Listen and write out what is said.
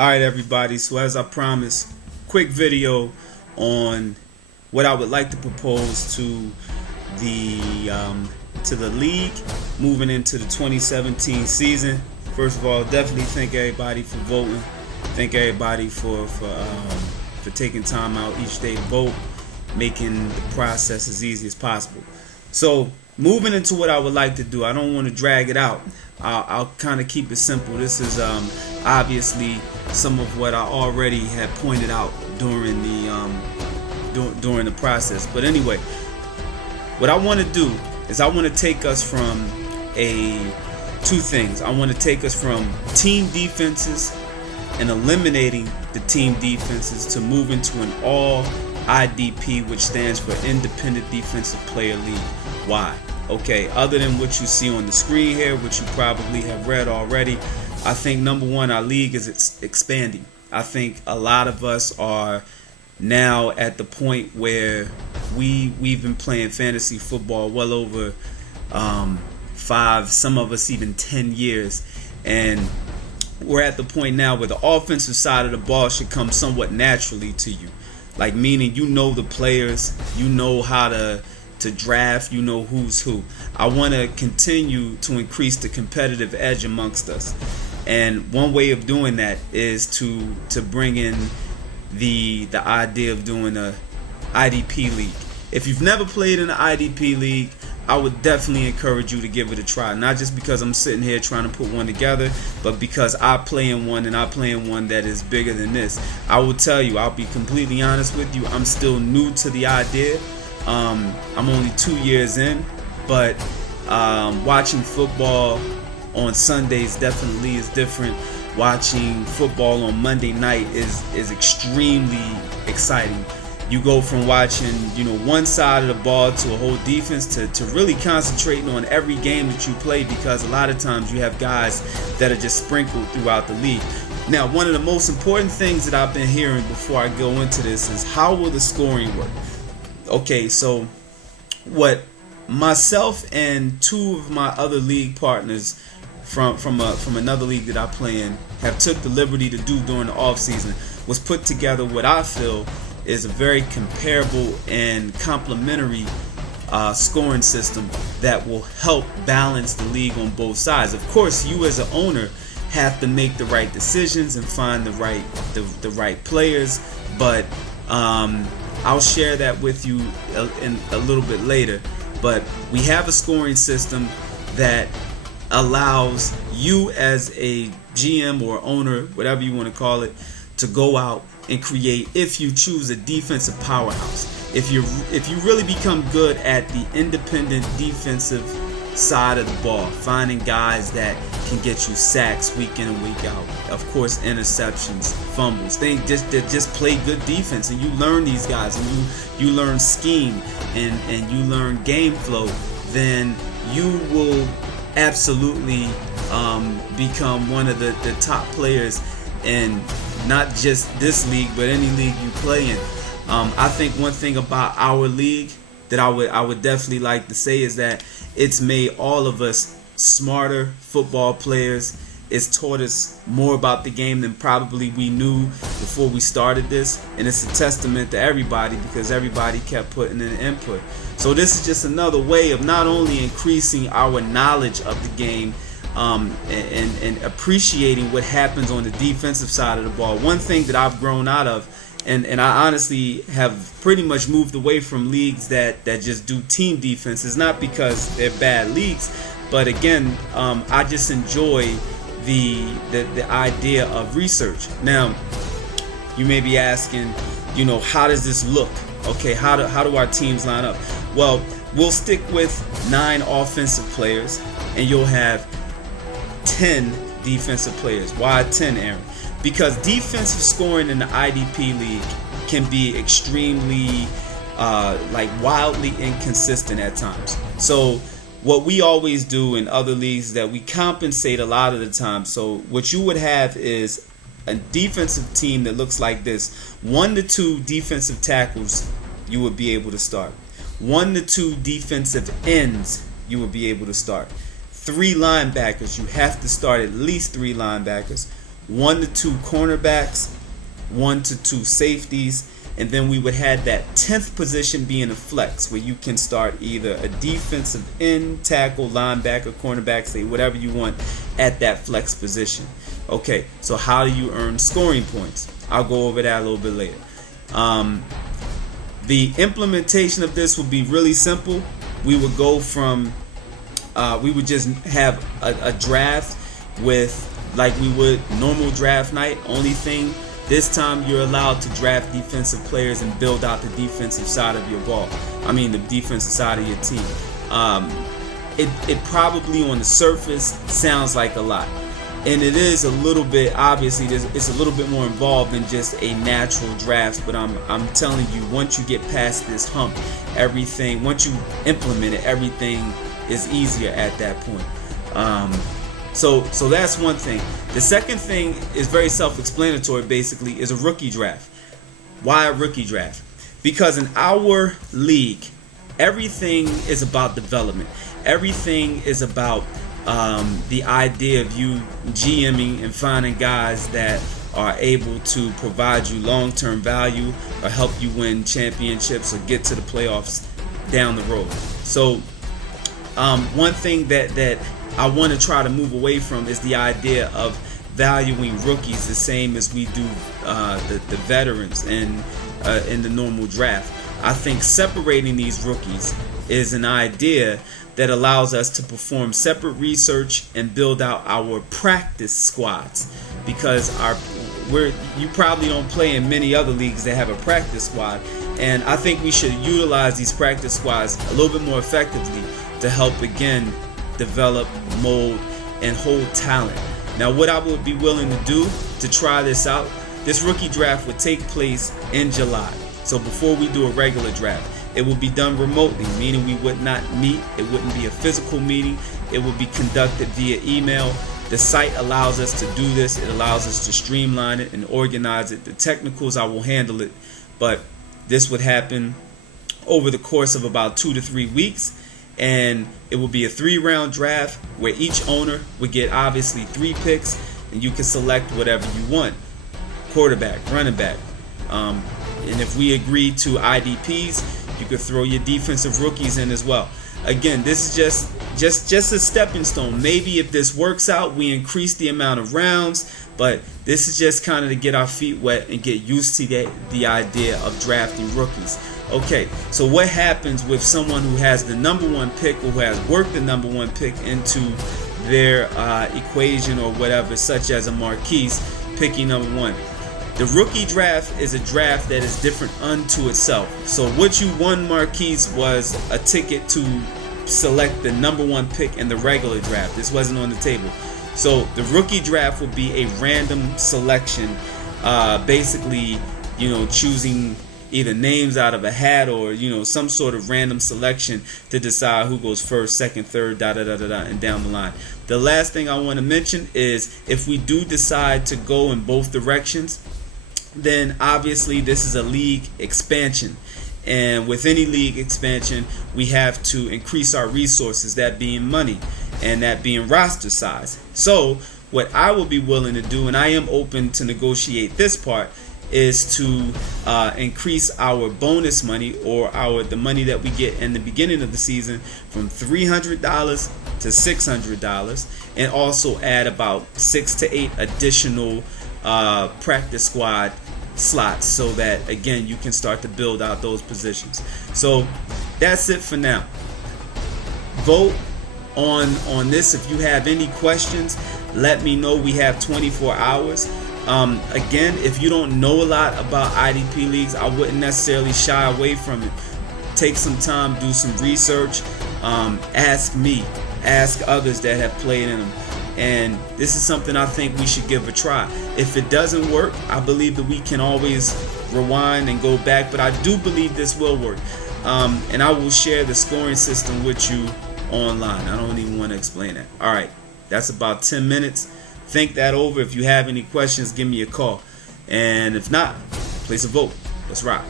Alright everybody, so as I promised, quick video on what I would like to propose to the league moving into the 2017 season. First of all, definitely thank everybody for voting. Thank everybody for taking time out each day to vote, making the process as easy as possible. So moving into what I would like to do, I don't want to drag it out. I'll kind of keep it simple. This is obviously some of what I already had pointed out during the process. But anyway, what I want to do is I want to take us from two things. I want to take us from team defenses and eliminating the team defenses to moving to an all IDP, which stands for Independent Defensive Player League. Why? Okay, other than what you see on the screen here, which you probably have read already, I think number one, our league is expanding. I think a lot of us are now at the point where we've been playing fantasy football well over 5, some of us even 10 years, and we're at the point now where the offensive side of the ball should come somewhat naturally to you. Like, meaning you know the players, you know how to draft, you know who's who. I want to continue to increase the competitive edge amongst us, and one way of doing that is to bring in the idea of doing a IDP league. If you've never played in an IDP league, I would definitely encourage you to give it a try. Not just because I'm sitting here trying to put one together, but because I play in one, and I play in one that is bigger than this. I will tell you, I'll be completely honest with you, I'm still new to the idea. I'm only 2 years in, but watching football on Sundays definitely is different. Watching football on Monday night is extremely exciting. You go from watching, one side of the ball to a whole defense to really concentrating on every game that you play, because a lot of times you have guys that are just sprinkled throughout the league. Now, one of the most important things that I've been hearing before I go into this is, how will the scoring work? Okay, so what myself and two of my other league partners from another league that I play in have took the liberty to do during the off season was put together what I feel is a very comparable and complementary scoring system that will help balance the league on both sides. Of course, you as an owner have to make the right decisions and find the right players, but I'll share that with you in a little bit later. But we have a scoring system that allows you as a GM or owner, whatever you want to call it, to go out and create, if you choose, a defensive powerhouse. If you really become good at the independent defensive side of the ball, finding guys that can get you sacks week in and week out, of course interceptions, fumbles, they just play good defense, and you learn these guys, and you learn scheme and you learn game flow, then you will absolutely become one of the top players in not just this league, but any league you play in. I think one thing about our league that I would definitely like to say is that it's made all of us smarter football players. It's taught us more about the game than probably we knew before we started this, and it's a testament to everybody, because everybody kept putting in input. So this is just another way of not only increasing our knowledge of the game and appreciating what happens on the defensive side of the ball. One thing that I've grown out of, and I honestly have pretty much moved away from leagues that just do team defense, is not because they're bad leagues, but again, I just enjoy the idea of research. Now, you may be asking, how does this look? Okay, how do our teams line up? Well, we'll stick with 9 offensive players, and you'll have 10 defensive players. Why 10, Aaron? Because defensive scoring in the IDP league can be extremely wildly inconsistent at times. So what we always do in other leagues is that we compensate a lot of the time. So what you would have is a defensive team that looks like this: 1 to 2 defensive tackles you would be able to start, 1 to 2 defensive ends you would be able to start, 3 linebackers, you have to start at least 3 linebackers, 1 to 2 cornerbacks, 1 to 2 safeties, and then we would have that 10th position being a flex, where you can start either a defensive end, tackle, linebacker, cornerback, say whatever you want at that flex position. Okay, so how do you earn scoring points? I'll go over that a little bit later. The implementation of this would be really simple. We would go from, we would just have a draft with, like we would normal draft night. Only thing, this time you're allowed to draft defensive players and build out the defensive side of your ball. I mean the defensive side of your team. It probably on the surface sounds like a lot. And it is a little bit, obviously, it's a little bit more involved than just a natural draft. But I'm telling you, once you get past this hump, everything, once you implement it, everything is easier at that point. So that's one thing. The second thing is very self-explanatory, basically, is a rookie draft. Why a rookie draft? Because in our league, everything is about development. Everything is about the idea of you GMing and finding guys that are able to provide you long-term value or help you win championships or get to the playoffs down the road. So one thing that I want to try to move away from is the idea of valuing rookies the same as we do the veterans in the normal draft. I think separating these rookies is an idea that allows us to perform separate research and build out our practice squads, because you probably don't play in many other leagues that have a practice squad, and I think we should utilize these practice squads a little bit more effectively to help again develop, mold, and hold talent. Now, what I would be willing to do to try this out, this rookie draft would take place in July. So before we do a regular draft, it will be done remotely, meaning we would not meet. It wouldn't be a physical meeting. It would be conducted via email. The site allows us to do this. It allows us to streamline it and organize it. The technicals, I will handle it, but this would happen over the course of about 2 to 3 weeks, and it will be a 3-round draft where each owner would get obviously 3 picks, and you can select whatever you want: quarterback, running back, and if we agree to IDPs, you could throw your defensive rookies in as well. Again, this is just a stepping stone. Maybe if this works out, we increase the amount of rounds, but this is just kind of to get our feet wet and get used to the idea of drafting rookies. Okay, so what happens with someone who has the number 1 pick, or who has worked the number 1 pick into their equation or whatever, such as a Marquise picking number 1? The rookie draft is a draft that is different unto itself. So what you won, Marquise, was a ticket to select the number 1 pick in the regular draft. This wasn't on the table. So the rookie draft would be a random selection, basically, choosing either names out of a hat or some sort of random selection to decide who goes first, second, third, and down the line. The last thing I want to mention is, if we do decide to go in both directions, then obviously this is a league expansion, and with any league expansion we have to increase our resources, that being money and that being roster size. So what I will be willing to do, and I am open to negotiate this part, is to increase our bonus money, or the money that we get in the beginning of the season, from $300 to $600, and also add about 6 to 8 additional practice squad slots, so that again you can start to build out those positions. So that's it for now. Vote on this. If you have any questions, let me know. We have 24 hours. Again, if you don't know a lot about IDP leagues, I wouldn't necessarily shy away from it. Take some time, do some research, ask me, ask others that have played in them. And this is something I think we should give a try. If it doesn't work, I believe that we can always rewind and go back, but I do believe this will work. And I will share the scoring system with you online. I don't even want to explain that. All right, that's about 10 minutes. Think that over. If you have any questions, give me a call. And if not, place a vote. Let's rock.